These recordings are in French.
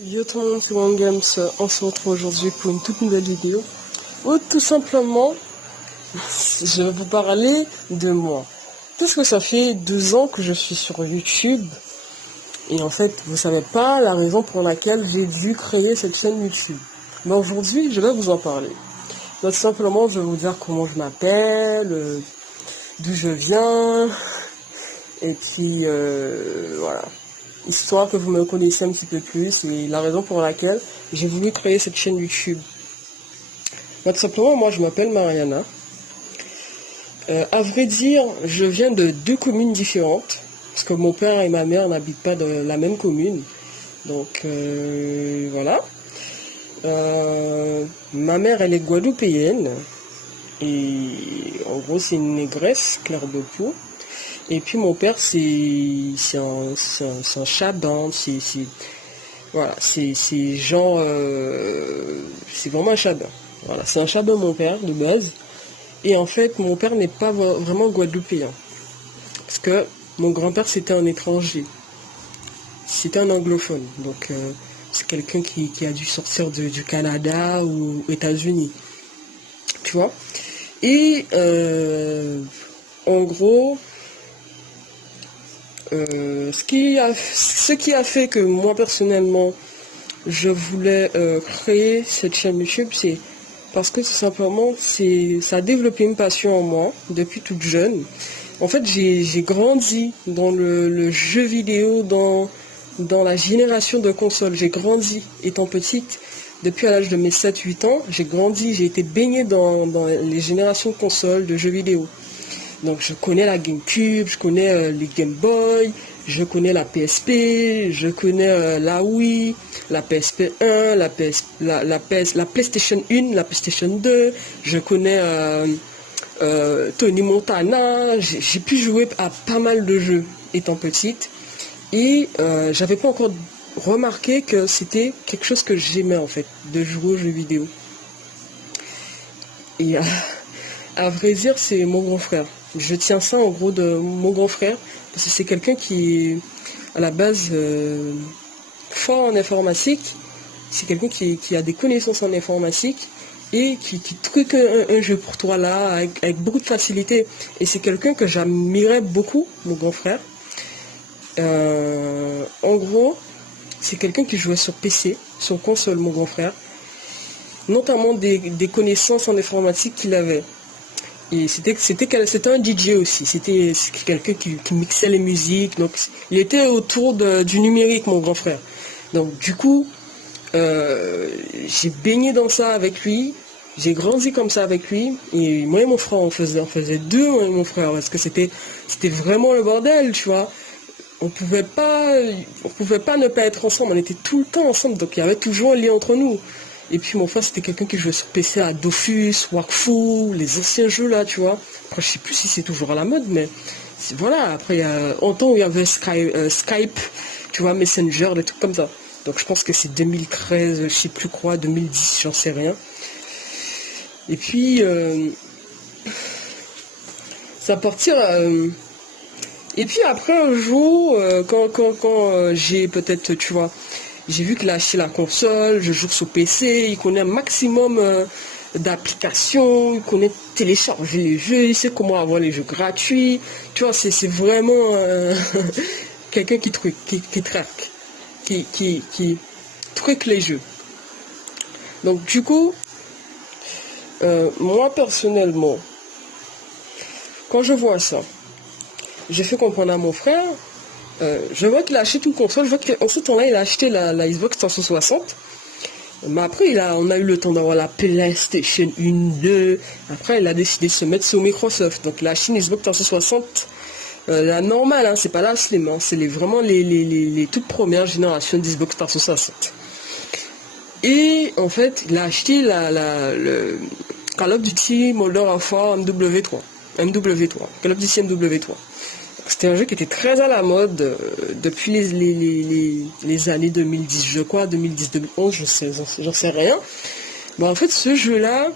Yo tout le monde, c'est One Games, on se retrouve aujourd'hui pour une toute nouvelle vidéo où tout simplement je vais vous parler de moi. Parce que ça fait 2 ans que je suis sur YouTube et en fait vous savez pas la raison pour laquelle j'ai dû créer cette chaîne YouTube. Mais aujourd'hui je vais vous en parler. Donc simplement je vais vous dire comment je m'appelle, d'où je viens et puis voilà. Histoire que vous me connaissiez un petit peu plus et la raison pour laquelle j'ai voulu créer cette chaîne YouTube. Tout simplement, moi je m'appelle Mariana. À vrai dire, je viens de 2 communes différentes, parce que mon père et ma mère n'habitent pas dans la même commune. Donc voilà. Ma mère elle est guadeloupéenne, et en gros c'est une négresse, clair de peau. Et puis mon père c'est un chabin, voilà, c'est genre, c'est vraiment un chabin. Voilà, c'est un chabin mon père de base. Et en fait mon père n'est pas vraiment guadeloupéen. Parce que mon grand-père c'était un étranger. C'était un anglophone. Donc c'est quelqu'un qui a dû sortir du Canada ou États-Unis. Tu vois. Et en gros, ce qui a fait que moi personnellement je voulais créer cette chaîne YouTube, c'est parce que tout simplement ça a développé une passion en moi depuis toute jeune. En fait j'ai grandi dans le jeu vidéo, dans la génération de consoles. J'ai grandi étant petite, depuis à l'âge de mes 7-8 ans, j'ai grandi, j'ai été baignée dans les générations de consoles, de jeux vidéo. Donc je connais la GameCube, je connais les Game Boy, je connais la PSP, je connais la Wii, la PSP 1, la PlayStation 1, la PlayStation 2, je connais Tony Montana, j'ai pu jouer à pas mal de jeux étant petite et j'avais pas encore remarqué que c'était quelque chose que j'aimais en fait, de jouer aux jeux vidéo. Et à vrai dire, c'est mon grand frère. Je tiens ça en gros de mon grand frère, parce que c'est quelqu'un qui est à la base fort en informatique. C'est quelqu'un qui a des connaissances en informatique et qui truque un jeu pour toi là avec beaucoup de facilité. Et c'est quelqu'un que j'admirais beaucoup, mon grand frère. En gros, c'est quelqu'un qui jouait sur PC, sur console, mon grand frère. Notamment des connaissances en informatique qu'il avait. Et c'était un DJ aussi, c'était quelqu'un qui mixait les musiques, donc il était autour du numérique, mon grand frère. Donc du coup, j'ai baigné dans ça avec lui, j'ai grandi comme ça avec lui, et moi et mon frère on faisait deux, moi et mon frère, parce que c'était vraiment le bordel, tu vois. On pouvait pas ne pas être ensemble, on était tout le temps ensemble, donc il y avait toujours un lien entre nous. Et puis mon frère c'était quelqu'un qui jouait sur PC à Dofus, Wakfu, les anciens jeux là, tu vois. Après je sais plus si c'est toujours à la mode, mais voilà, après il y a un temps où il y avait Skype, tu vois, Messenger, des trucs comme ça. Donc je pense que c'est 2013, je sais plus quoi, 2010, j'en sais rien. Et puis ça partir... Et puis après un jour, quand j'ai peut-être, tu vois, j'ai vu qu'il a acheté la console, je joue sur PC, il connaît un maximum d'applications, il connaît télécharger les jeux, il sait comment avoir les jeux gratuits. Tu vois, c'est vraiment quelqu'un qui traque, qui truque les jeux. Donc du coup, moi personnellement, quand je vois ça, j'ai fait comprendre à mon frère. Je vois qu'il a acheté une console, je vois qu'en ce temps-là, il a acheté la Xbox 360. Mais après, on a eu le temps d'avoir la PlayStation 1, 2. Après, il a décidé de se mettre sur Microsoft. Donc, il a acheté une Xbox 360, la normale, hein, c'est pas la Slim, hein, c'est vraiment les toutes premières générations d'Xbox 360. Et en fait, il a acheté le Call of Duty Modern Warfare MW3. Call of Duty MW3. C'était un jeu qui était très à la mode depuis les années 2010, je crois, 2010-2011, j'en sais rien. Bon, en fait, ce jeu-là,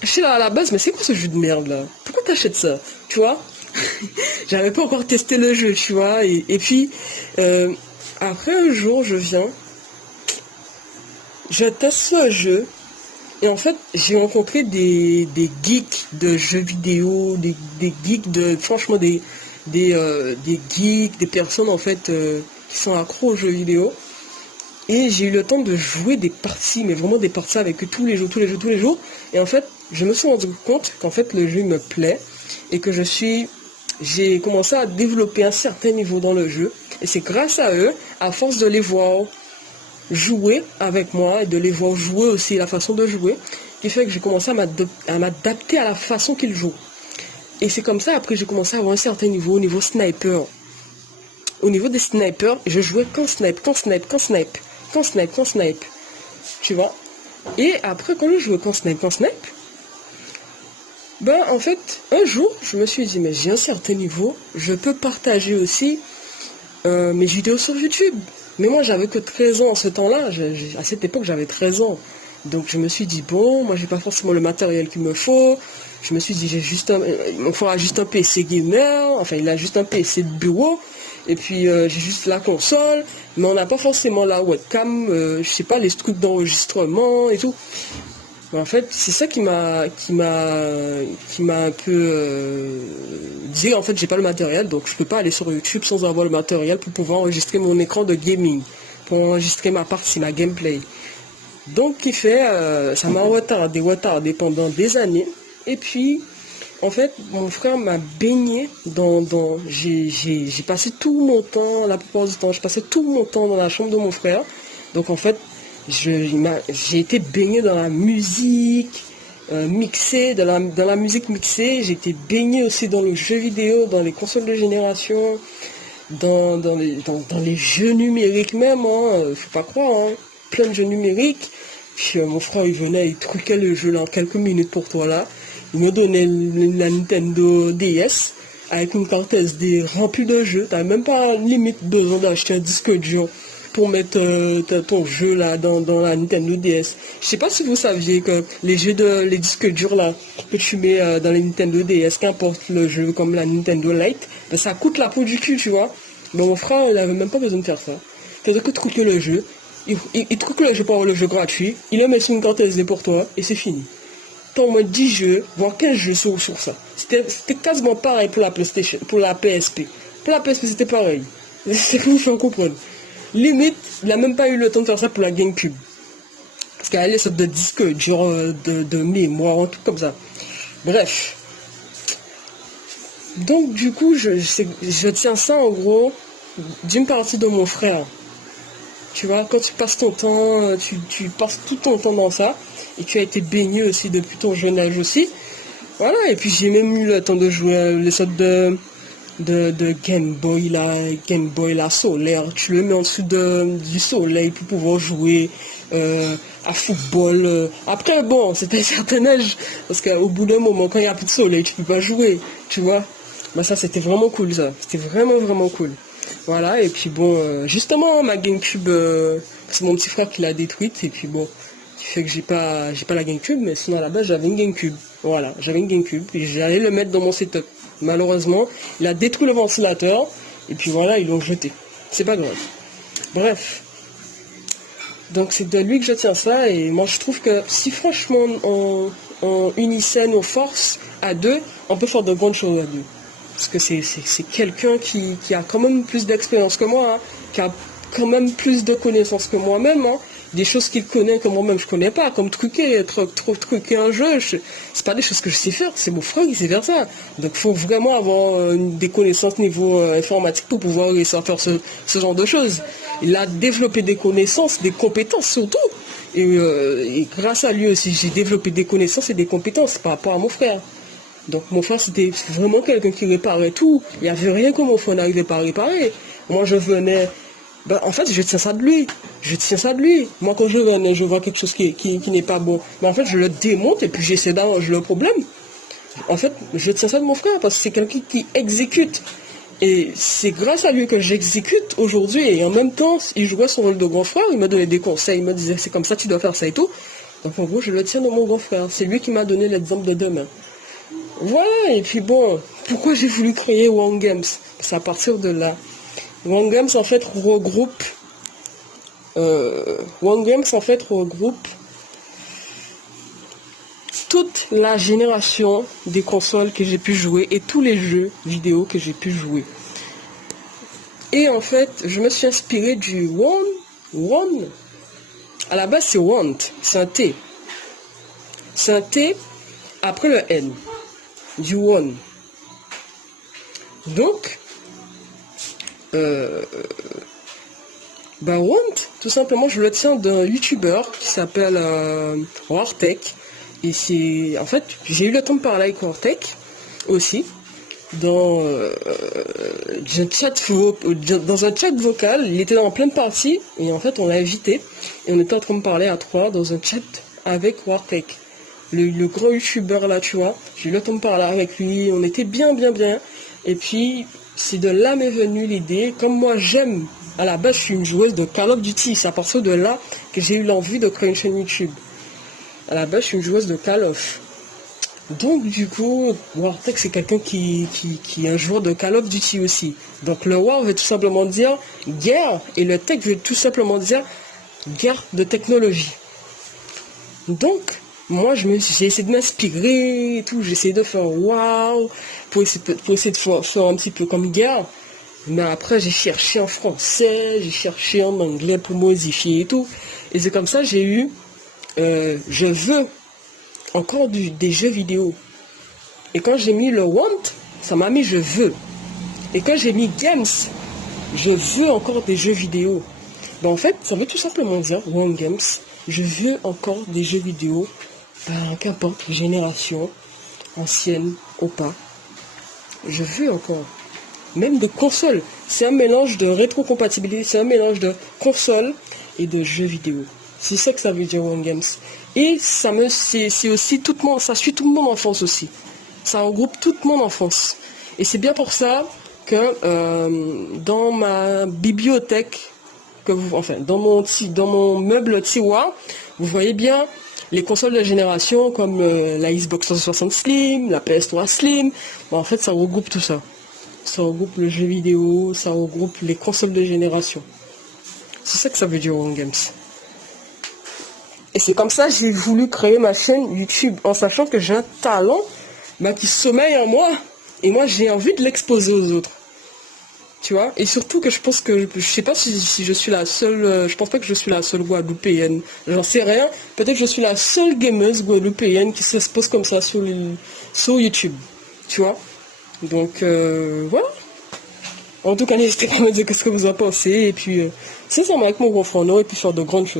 je sais là à la base, mais c'est quoi ce jeu de merde là? Pourquoi t'achètes ça? Tu vois? J'avais pas encore testé le jeu, tu vois. Et puis, après un jour, je viens, je teste ce jeu. Et en fait, j'ai rencontré des geeks de jeux vidéo, des geeks de, franchement, des geeks, des personnes en fait qui sont accros aux jeux vidéo. Et j'ai eu le temps de jouer des parties, mais vraiment des parties avec eux tous les jours, tous les jours, tous les jours. Et en fait, je me suis rendu compte qu'en fait, le jeu me plaît et que j'ai commencé à développer un certain niveau dans le jeu. Et c'est grâce à eux, à force de les voir jouer avec moi et de les voir jouer aussi, la façon de jouer, qui fait que j'ai commencé à m'adapter à la façon qu'ils jouent. Et c'est comme ça, après, j'ai commencé à avoir un certain niveau, au niveau sniper. Au niveau des snipers, je jouais qu'en snipe, qu'en snipe, qu'en snipe, qu'en snipe, qu'en snipe. Tu vois? Et après, quand je jouais qu'en snipe, ben, en fait, un jour, je me suis dit, mais j'ai un certain niveau, je peux partager aussi mes vidéos sur YouTube. Mais moi, j'avais que 13 ans à ce temps-là. À cette époque, j'avais 13 ans. Donc, je me suis dit, bon, moi, j'ai pas forcément le matériel qu'il me faut. Je me suis dit, il me faudra juste un PC gamer. Enfin, il a juste un PC de bureau. Et puis, j'ai juste la console. Mais on n'a pas forcément la webcam. Je sais pas, les trucs d'enregistrement et tout. Mais en fait, c'est ça qui m'a un peu dit, en fait, j'ai pas le matériel, donc je peux pas aller sur YouTube sans avoir le matériel pour pouvoir enregistrer mon écran de gaming, pour enregistrer ma partie, ma gameplay. Donc, qui fait, ça m'a retardé pendant des années. Et puis, en fait, mon frère m'a baigné j'ai passé tout mon temps, la plupart du temps, je passais tout mon temps dans la chambre de mon frère. Donc, en fait, j'ai été baigné dans la musique mixée, dans la musique mixée. J'ai été baigné aussi dans les jeux vidéo, dans les consoles de génération, dans les jeux numériques même, hein, faut pas croire, hein, plein de jeux numériques. Puis mon frère il venait, il truquait le jeu là en quelques minutes pour toi là. Il me donnait la Nintendo DS avec une carte SD remplie de jeux. T'as même pas limite besoin d'acheter un disque dur pour mettre ton jeu là dans la Nintendo DS. Je sais pas si vous saviez que les disques durs là que tu mets dans les Nintendo DS, qu'importe le jeu comme la Nintendo Lite, ben, ça coûte la peau du cul, tu vois. Mais mon frère, il avait même pas besoin de faire ça. C'est-à-dire que truquer le jeu, il truque le jeu pour avoir le jeu gratuit, il le met sur une carte SD pour toi et c'est fini. T'as au moins 10 jeux, voire 15 jeux sur ça. C'était quasiment pareil pour la PlayStation, pour la PSP. Pour la PSP, c'était pareil. C'est que vous faites comprendre. Limite, il n'a même pas eu le temps de faire ça pour la GameCube. Parce qu'elle a les sortes de disques durs de mémoire, un truc comme ça. Bref. Donc du coup, je tiens ça en gros d'une partie de mon frère. Tu vois, quand tu passes ton temps, tu passes tout ton temps dans ça. Et tu as été baigné aussi depuis ton jeune âge aussi. Voilà, et puis j'ai même eu le temps de jouer les sortes de Game Boy là solaire. Tu le mets en dessous du soleil pour pouvoir jouer à football. Après bon, c'était un certain âge, parce qu'au bout d'un moment, quand il n'y a plus de soleil, tu peux pas jouer, tu vois. Bah ça c'était vraiment cool ça. C'était vraiment vraiment cool. Voilà, et puis bon, justement ma GameCube, c'est mon petit frère qui l'a détruite, et puis bon, qui fait que j'ai pas la GameCube, mais sinon à la base j'avais une GameCube. Voilà, j'avais une GameCube, et j'allais le mettre dans mon setup. Malheureusement, il a détruit le ventilateur, et puis voilà, ils l'ont jeté. C'est pas grave. Bref. Donc c'est de lui que je tiens ça, et moi je trouve que si franchement on unissait nos forces à deux, on peut faire de grandes choses à deux. Parce que c'est quelqu'un qui a quand même plus d'expérience que moi, hein, qui a quand même plus de connaissances que moi-même, hein. Des choses qu'il connaît que moi-même je connais pas, comme truquer un jeu, c'est pas des choses que je sais faire, c'est mon frère qui sait faire ça. Donc il faut vraiment avoir des connaissances niveau informatique pour pouvoir réussir à faire ce genre de choses. Il a développé des connaissances, des compétences surtout. Et grâce à lui aussi, j'ai développé des connaissances et des compétences par rapport à mon frère. Donc mon frère c'était vraiment quelqu'un qui réparait tout. Il n'y avait rien que mon frère n'arrivait pas à réparer. Moi je venais... Ben, en fait, je tiens ça de lui. Je tiens ça de lui. Moi, quand je venais, je vois quelque chose qui n'est pas bon. Mais en fait, je le démonte et puis j'essaie d'arranger le problème. En fait, je tiens ça de mon frère parce que c'est quelqu'un qui exécute. Et c'est grâce à lui que j'exécute aujourd'hui. Et en même temps, il jouait son rôle de grand frère. Il m'a donné des conseils. Il me disait, c'est comme ça, tu dois faire ça et tout. Donc en gros, je le tiens de mon grand frère. C'est lui qui m'a donné l'exemple de demain. Voilà. Et puis bon, pourquoi j'ai voulu créer One Games? C'est à partir de là. One Games, en fait, regroupe One Games en fait regroupe toute la génération des consoles que j'ai pu jouer et tous les jeux vidéo que j'ai pu jouer. Et en fait, je me suis inspiré du One. À la base, c'est Want, c'est un T. C'est un T après le N, du One. Donc, Want, tout simplement, je le tiens d'un YouTuber qui s'appelle Wartech. Et c'est, en fait, j'ai eu le temps de parler avec Wartech aussi dans un chat vocal. Il était en pleine partie et en fait, on l'a invité et on était en train de parler à trois dans un chat avec Wartech, le grand YouTuber là, tu vois. J'ai eu le temps de parler avec lui. On était bien. Et puis, c'est de là m'est venue l'idée. Comme moi, j'aime. À la base, je suis une joueuse de Call of Duty. C'est à partir de là que j'ai eu l'envie de créer une chaîne YouTube. À la base, je suis une joueuse de Call of. Donc, du coup, Wartech, c'est quelqu'un qui est un joueur de Call of Duty aussi. Donc, le War veut tout simplement dire guerre, et le Tech veut tout simplement dire guerre de technologie. Donc, moi, j'ai essayé de m'inspirer et tout. J'ai essayé de faire wow, pour essayer de faire un petit peu comme guerre. Mais après, j'ai cherché en français, j'ai cherché en anglais pour modifier et tout. Et c'est comme ça, j'ai eu je veux encore des jeux vidéo. Et quand j'ai mis le want, ça m'a mis je veux. Et quand j'ai mis games, je veux encore des jeux vidéo. Ben en fait, ça veut tout simplement dire want games. Je veux encore des jeux vidéo, qu'importe, génération, ancienne ou pas. Je veux encore. Même de console. C'est un mélange de rétrocompatibilité, c'est un mélange de console et de jeux vidéo. C'est ça que ça veut dire One Games. Et c'est aussi tout le monde, ça suit tout mon enfance aussi. Ça regroupe toute mon enfance. Et c'est bien pour ça que dans ma bibliothèque, dans mon meuble tiroir, vous voyez bien les consoles de génération comme la Xbox 360 Slim, la PS3 Slim. Bon, en fait, ça regroupe tout ça. Ça regroupe le jeu vidéo, ça regroupe les consoles de génération. C'est ça que ça veut dire One Games. Et c'est comme ça que j'ai voulu créer ma chaîne YouTube, en sachant que j'ai un talent qui sommeille en moi. Et moi, j'ai envie de l'exposer aux autres. Tu vois. Et surtout que je pense que, je sais pas si je suis la seule, je pense pas que je suis la seule guadeloupéenne. J'en sais rien. Peut-être que je suis la seule gameuse guadeloupéenne qui s'expose comme ça sur YouTube. Tu vois. Donc, voilà. En tout cas, n'hésitez pas à me dire ce que vous en pensez. Et puis, c'est ça avec mon grand frère et puis faire de grandes choses.